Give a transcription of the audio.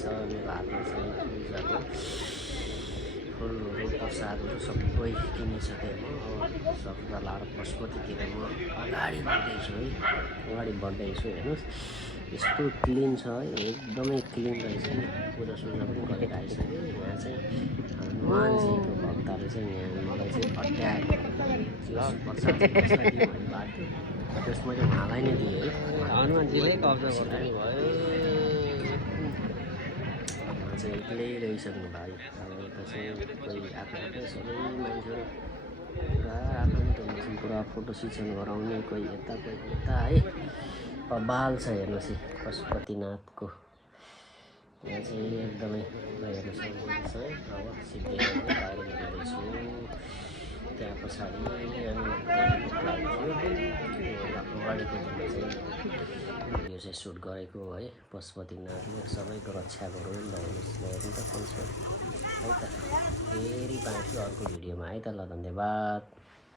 छ। मेरो हातमा चाहिँ पूजाको फुलहरू प्रसादहरू सबै किनिसकेँ म। अब सबै लाएर पशुपतितिर म अगाडि बढ्दैछु है, अगाडि बढ्दैछु। हेर्नुहोस् यस्तो क्लिन छ है, एकदमै क्लिन रहेछ कि। पूजासुजा पनि गरेर आइसकेँ। यहाँ चाहिँ हनुमानजीको भक्तहरूले चाहिँ यहाँ मलाई चाहिँ भट्ट्याएको। त्यो प्रसाद चाहिँ कसलाई दिउँ भन्ने भएको थियो, त्यस मैले उहाँलाई नै दिएँ है। हनुमानजीले कब्जा गरिदिनु भयो। उहाँ चाहिँ एक्लै रहिसक्नु भयो। अब यता चाहिँ कोही आफै सबै मान्छेहरू पुरा आफन्त हुन्छन्, पुरा फोटो सेसन गराउने, कोही यता कोही उता है। बबाल छ हेर्नुहोस् है पशुपतिनाथको। यहाँ चाहिँ एकदमै हेर्न सक्नुहुन्छ है। अब सिद्धिएर बाहिर निक्लिँदैछु। त्यहाँ पछाडि त्यहाँदेखि फ्लाइट थियो, त्योभन्दा अगाडिको दिनमा चाहिँ भिडियो चाहिँ सुट गरेको है। पशुपतिनाथले सबैको रक्षा गरौँ ल। हेर्नुहोस् ल, हेर्नु त पशुपति है त। फेरि बाँकी अर्को भिडियोमा है त। ल धन्यवाद।